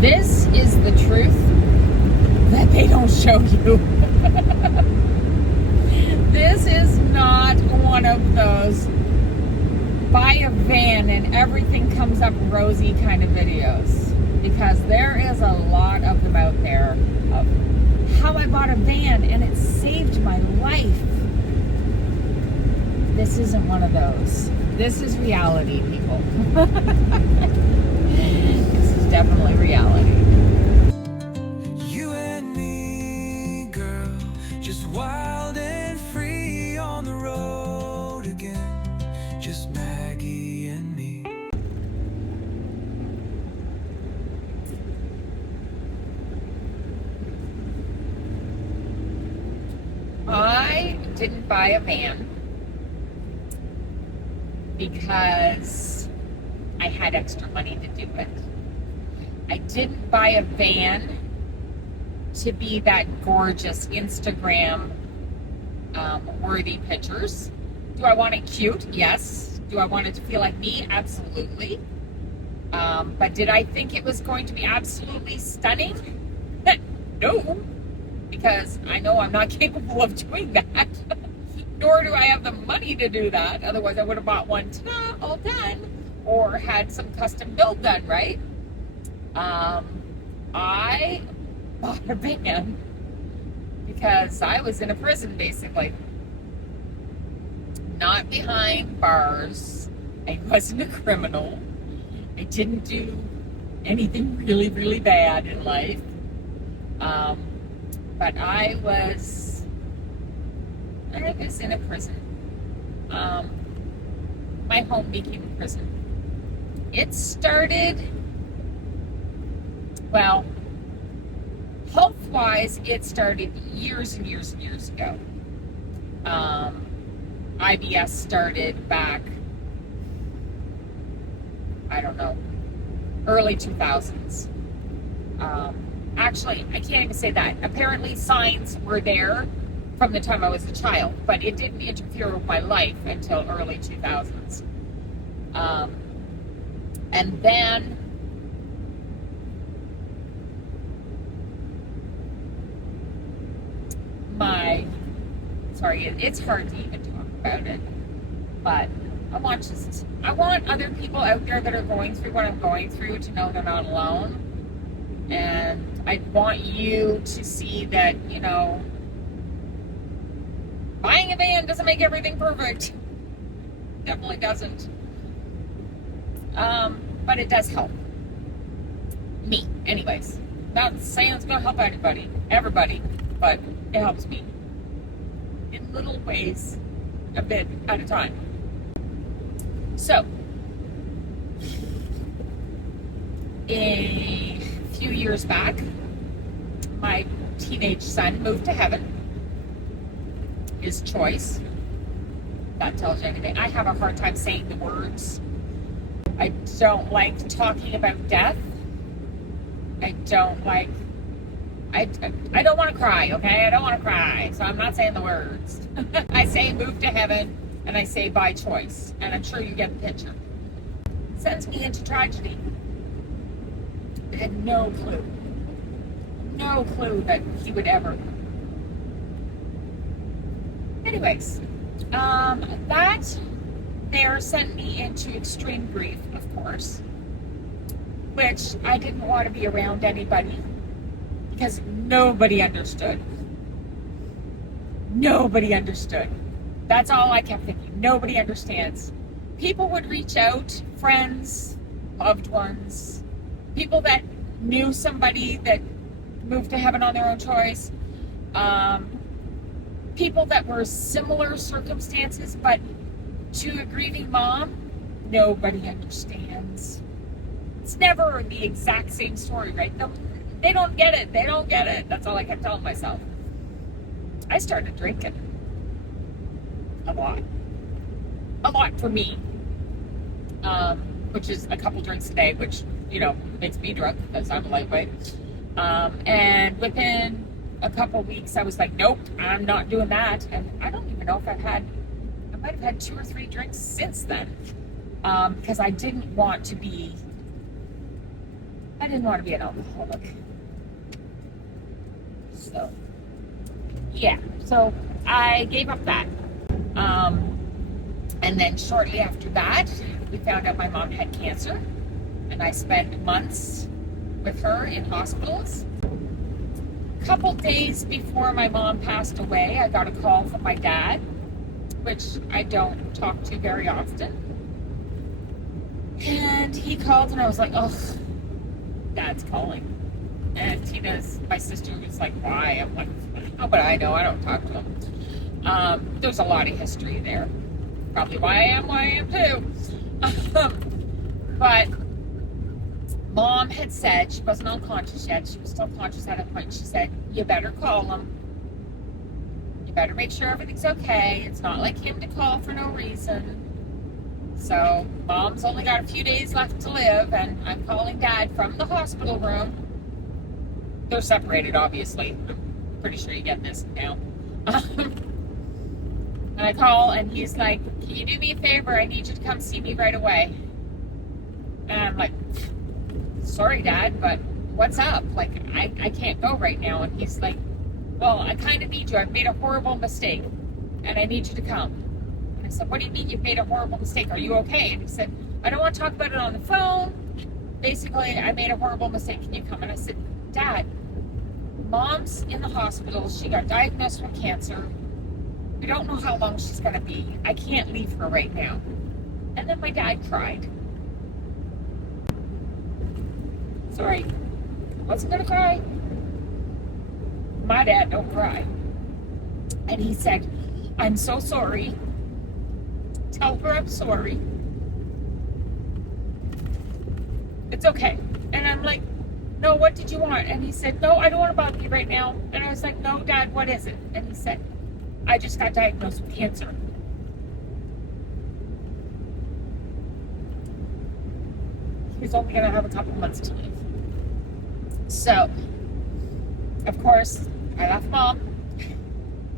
This is the truth that they don't show you. This is not one of those buy a van and everything comes up rosy kind of videos, because there is a lot of them out there of how I bought a van and it saved my life. This isn't one of those. This is reality, people. This is definitely reality. You and me, girl, just wild and free on the road again. Just Maggie and me. I didn't buy a van because I had extra money to do it. I didn't buy a van to be that gorgeous Instagram worthy pictures. Do I want it cute? Yes. Do I want it to feel like me? Absolutely. But did I think it was going to be absolutely stunning? No, because I know I'm not capable of doing that. Nor do I have the money to do that. Otherwise, I would have bought one all done, or had some custom build done, right? I bought a van because I was in a prison, basically. Not behind bars. I wasn't a criminal. I didn't do anything really, really bad in life. But I was in a prison. My home became a prison. It started, well, health-wise, it started years and years and years ago. IBS started back, I don't know, early 2000s. Actually, I can't even say that. Apparently, signs were there from the time I was a child, but it didn't interfere with my life until early 2000s. And then it's hard to even talk about it, but I want other people out there that are going through what I'm going through to know they're not alone. And I want you to see that, buying a van doesn't make everything perfect. Definitely doesn't. But it does help me, anyways. Not saying it's gonna help everybody, but it helps me in little ways, a bit at a time. So, a few years back, my teenage son moved to heaven. His choice. That tells you anything. I have a hard time saying the words. I don't like talking about death. I don't want to cry, okay? I don't want to cry, so I'm not saying the words. I say move to heaven, and I say by choice, and I'm sure you get the picture. It sends me into tragedy. I had no clue that he would ever. Anyways, that there sent me into extreme grief, of course, which I didn't want to be around anybody, because nobody understood. Nobody understood. That's all I kept thinking. Nobody understands. People would reach out, friends, loved ones, people that knew somebody that moved to heaven on their own choice, people that were similar circumstances, but to a grieving mom, nobody understands. It's never the exact same story, right? They don't get it. They don't get it. That's all I kept telling myself. I started drinking. A lot for me. Which is a couple drinks a day, which, makes me drunk because I'm a lightweight. And within a couple weeks, I was like, nope, I'm not doing that. And I don't even know if I might have had 2 or 3 drinks since then. Because I didn't want to be didn't want to be an alcoholic. So, yeah. So I gave up that. And then shortly after that, we found out my mom had cancer. And I spent months with her in hospitals. A couple days before my mom passed away, I got a call from my dad, which I don't talk to very often. And he called and I was like, oh, Dad's calling. And Tina's, my sister, was like, why? I'm like, oh, but I know, I don't talk to him. There's a lot of history there. Probably why I am too. But Mom had said, she wasn't unconscious yet, she was still conscious at a point, she said, you better call him. You better make sure everything's okay. It's not like him to call for no reason. So Mom's only got a few days left to live, and I'm calling Dad from the hospital room. They're separated, obviously. I'm pretty sure you get this now. And I call, and he's like, can you do me a favor? I need you to come see me right away. And I'm like, sorry, Dad, but what's up? Like, I can't go right now. And he's like, well, I kind of need you. I've made a horrible mistake, and I need you to come. And I said, what do you mean you've made a horrible mistake? Are you okay? And he said, I don't want to talk about it on the phone. Basically, I made a horrible mistake. Can you come? And I said, Dad, Mom's in the hospital. She got diagnosed with cancer. We don't know how long she's going to be. I can't leave her right now. And then my dad cried. Sorry, I wasn't going to cry. My dad don't cry. And he said, I'm so sorry. Tell her I'm sorry. It's okay. And I'm like, no, what did you want? And he said, no, I don't want to bother you right now. And I was like, no, Dad, what is it? And he said, I just got diagnosed with cancer. He was only going to have a couple months to live. So, of course, I left Mom,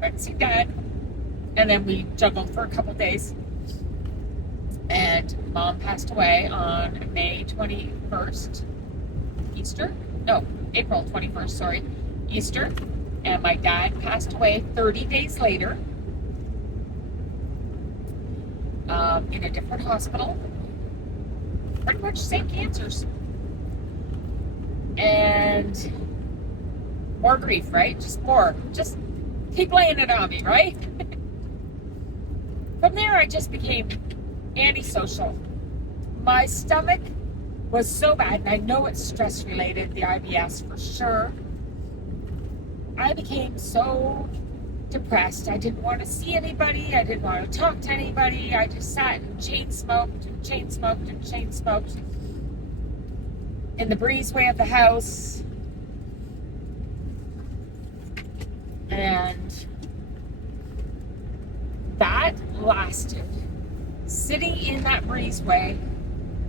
went to see Dad, and then we juggled for a couple days. And Mom passed away on May 21st, Easter? No, April 21st, sorry, Easter. And my dad passed away 30 days later in a different hospital. Pretty much same cancers. And more grief, right? Just more. Just keep laying it on me, right? From there, I just became antisocial. My stomach was so bad, and I know it's stress related, the IBS for sure. I became so depressed. I didn't want to see anybody. I didn't want to talk to anybody. I just sat and chain smoked and chain smoked and chain smoked in the breezeway of the house. And that lasted. Sitting in that breezeway,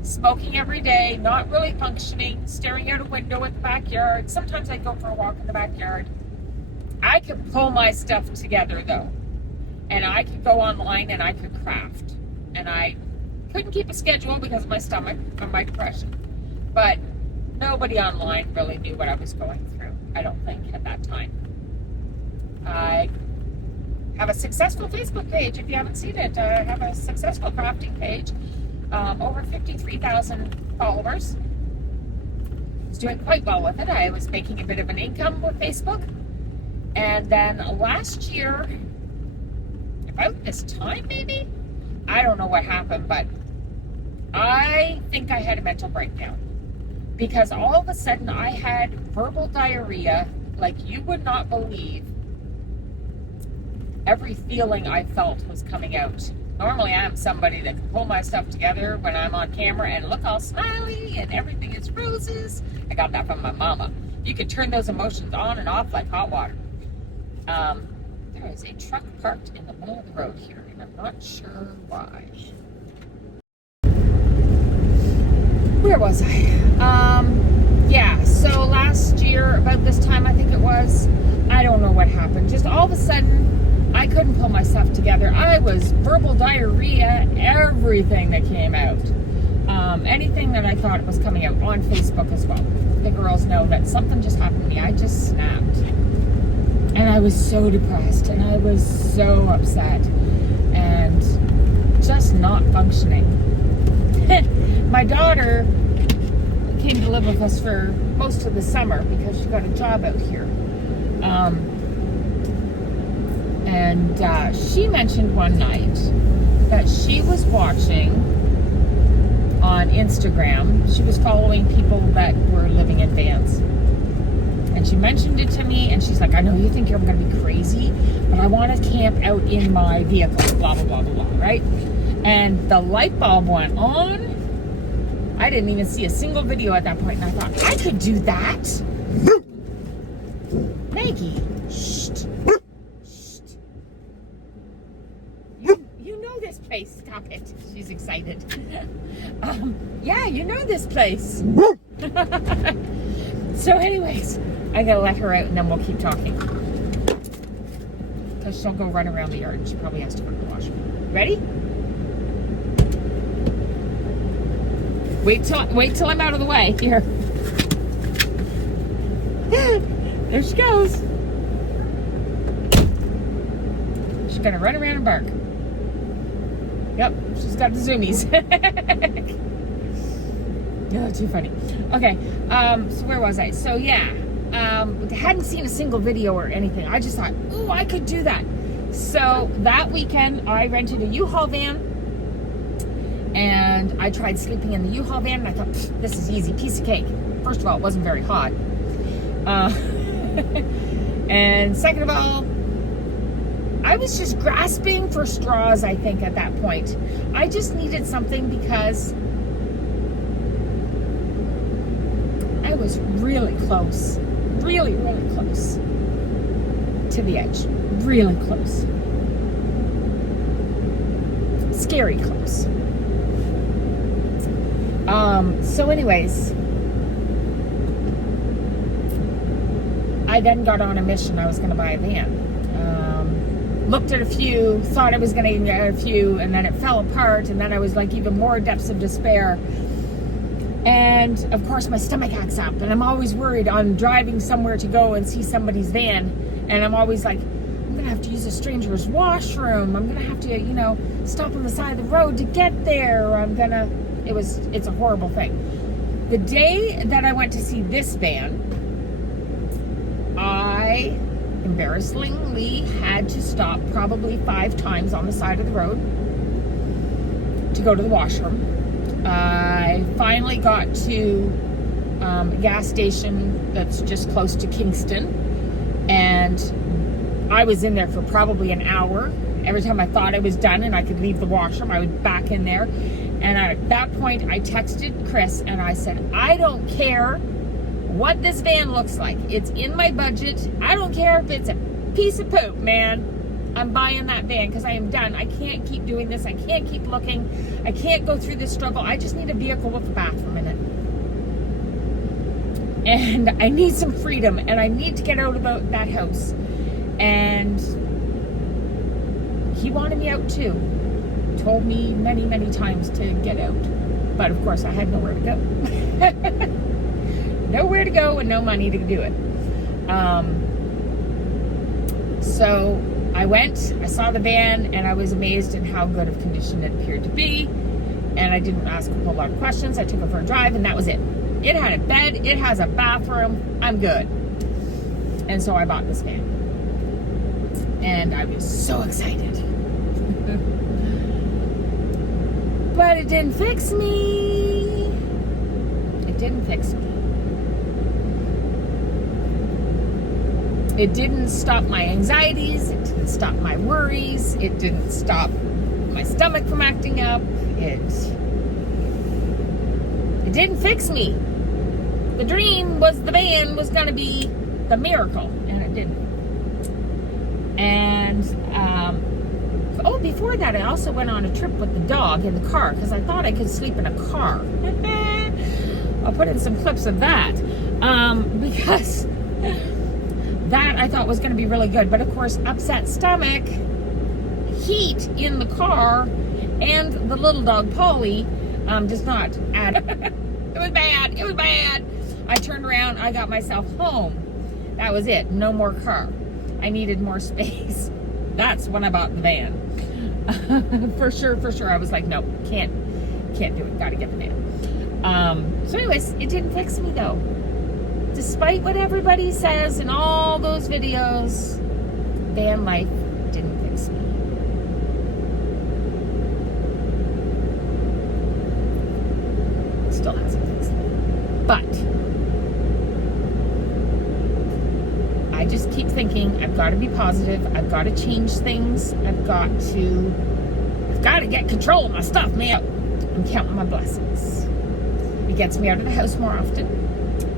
smoking every day, not really functioning, staring out a window at the backyard. Sometimes I'd go for a walk in the backyard. I could pull my stuff together though, and I could go online and I could craft, and I couldn't keep a schedule because of my stomach or my depression, but nobody online really knew what I was going through, I don't think, at that time. I have a successful Facebook page. If you haven't seen it, I have a successful crafting page, over 53,000 followers. I was doing quite well with it. I was making a bit of an income with Facebook. And then last year, about this time maybe, I don't know what happened, but I think I had a mental breakdown. Because all of a sudden I had verbal diarrhea like you would not believe. Every feeling I felt was coming out. Normally I'm somebody that can pull my stuff together when I'm on camera and look all smiley and everything is roses. I got that from my mama. You could turn those emotions on and off like hot water. There is a truck parked in the middle of the road here, and I'm not sure why. Where was I? Yeah, so last year, about this time, I think it was, I don't know what happened. Just all of a sudden, I couldn't pull myself together. I was verbal diarrhea, everything that came out. anything that I thought was coming out on Facebook as well. The girls know that something just happened to me. I just snapped. And I was so depressed and I was so upset and just not functioning. My daughter came to live with us for most of the summer because she got a job out here. And she mentioned one night that she was watching on Instagram. She was following people that were living in vans. And she mentioned it to me, and she's like, I know you think you're going to be crazy, but I want to camp out in my vehicle, blah, blah, blah, blah, blah, right? And the light bulb went on. I didn't even see a single video at that point, and I thought, I could do that. Maggie, shh. You know this place. Stop it. She's excited. Yeah, you know this place. So anyways, I gotta let her out and then we'll keep talking. Because she'll go run around the yard and she probably has to go to the washroom. Ready? Wait till I'm out of the way. Here. There she goes. She's gonna run around and bark. Yep, she's got the zoomies. Oh, too funny. Okay, so where was I? So yeah, hadn't seen a single video or anything. I just thought, oh, I could do that. So that weekend, I rented a U-Haul van, and I tried sleeping in the U-Haul van, and I thought, this is easy, piece of cake. First of all, it wasn't very hot. And second of all, I was just grasping for straws, I think, at that point. I just needed something because I was really close, really, really close to the edge. Really close. Scary close. So anyways, I then got on a mission. I was going to buy a van. Looked at a few, thought I was going to get a few, and then it fell apart, and then I was like even more depths of despair. And of course my stomach acts up, and I'm always worried on driving somewhere to go and see somebody's van, and I'm always like, I'm gonna have to use a stranger's washroom, I'm gonna have to, you know, stop on the side of the road to get there, it's a horrible thing. The day that I went to see this van, I embarrassingly had to stop probably 5 times on the side of the road to go to the washroom. I finally got to a gas station that's just close to Kingston, and I was in there for probably an hour. Every time I thought I was done and I could leave the washroom, I would back in there. And at that point, I texted Chris and I said, I don't care what this van looks like. It's in my budget. I don't care if it's a piece of poop, man. I'm buying that van because I am done. I can't keep doing this. I can't keep looking. I can't go through this struggle. I just need a vehicle with a bathroom in it. And I need some freedom, and I need to get out of that house. And he wanted me out too. Told me many, many times to get out. But of course I had nowhere to go. Nowhere to go and no money to do it. So I went, I saw the van, and I was amazed at how good of condition it appeared to be. And I didn't ask a whole lot of questions. I took it for a drive, and that was it. It had a bed, it has a bathroom, I'm good. And so I bought this van. And I was so excited. But it didn't fix me. It didn't fix me. It didn't stop my anxieties. It didn't stop my worries. It didn't stop my stomach from acting up. It didn't fix me. The dream was the van was going to be the miracle, and it didn't. And before that, I also went on a trip with the dog in the car because I thought I could sleep in a car. I'll put in some clips of that because that I thought was going to be really good. But of course, upset stomach, heat in the car, and the little dog Polly Just not add. It was bad. It was bad. I turned around. I got myself home. That was it. No more car. I needed more space. That's when I bought the van. For sure. I was like, nope, can't do it. Gotta get the van. So anyways, it didn't fix me though. Despite what everybody says in all those videos, van life didn't fix me. Still hasn't fixed me. But I just keep thinking, I've got to be positive. I've got to change things. I've got to get control of my stuff, man. I'm counting my blessings. It gets me out of the house more often.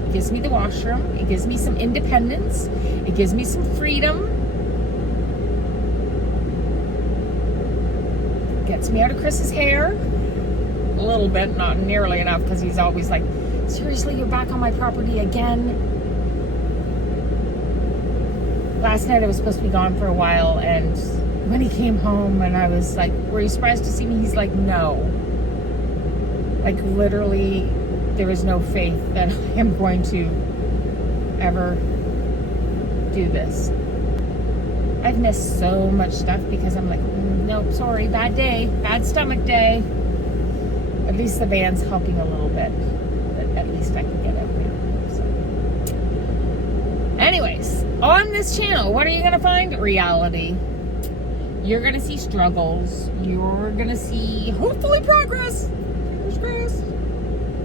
It gives me the washroom. It gives me some independence. It gives me some freedom. Gets me out of Chris's hair. A little bit, not nearly enough, because he's always like, seriously, you're back on my property again? Last night I was supposed to be gone for a while, and when he came home and I was like, were you surprised to see me? He's like, no. Like, literally, there is no faith that I am going to ever do this. I've missed so much stuff because I'm like, nope, sorry, bad day, bad stomach day. At least the van's helping a little bit. But at least I can get out there. So. Anyways, on this channel, what are you going to find? Reality. You're going to see struggles. You're going to see, hopefully, progress. Fingers crossed.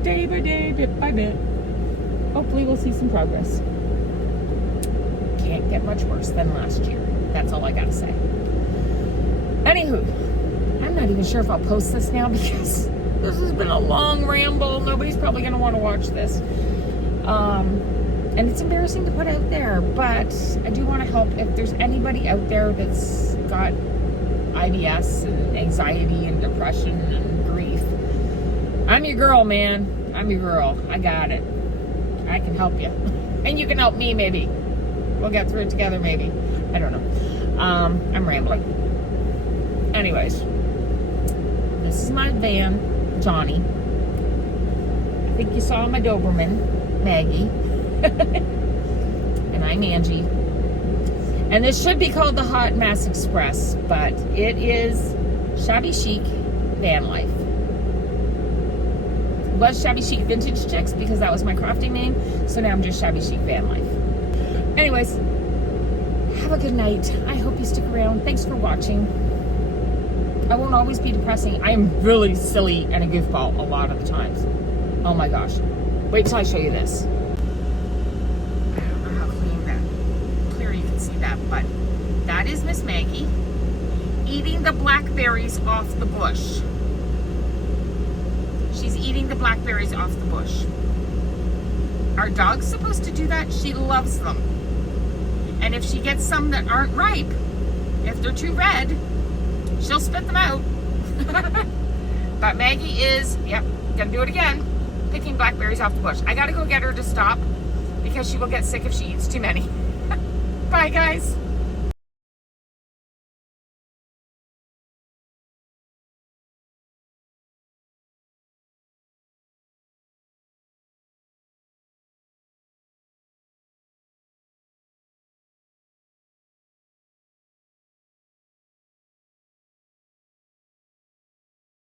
Day by day, bit by bit. Hopefully we'll see some progress. Can't get much worse than last year. That's all I got to say. Anywho, I'm not even sure if I'll post this now because this has been a long ramble. Nobody's probably going to want to watch this. And it's embarrassing to put out there, but I do want to help if there's anybody out there that's got IBS and anxiety and depression and grief. I'm your girl, man. I'm your girl. I got it. I can help you. And you can help me, maybe. We'll get through it together, maybe. I don't know. I'm rambling. Anyways, this is my van, Johnny. I think you saw my Doberman, Maggie. And I'm Angie. And this should be called the Hot Mess Express, but it is Shabby Chic Van Life. It was Shabby Chic Vintage Chicks because that was my crafting name, so now I'm just Shabby Chic Van Life. Anyways, have a good night. I hope you stick around. Thanks for watching. I won't always be depressing. I am really silly and a goofball a lot of the times. Oh my gosh. Wait till I show you this. I don't know how clear you can see that, but that is Miss Maggie eating the blackberries off the bush. She's eating the blackberries off the bush. Our dog's supposed to do that. She loves them. And if she gets some that aren't ripe, if they're too red, she'll spit them out. But Maggie is, yep, gonna do it again, picking blackberries off the bush. I gotta go get her to stop because she will get sick if she eats too many. Bye, guys.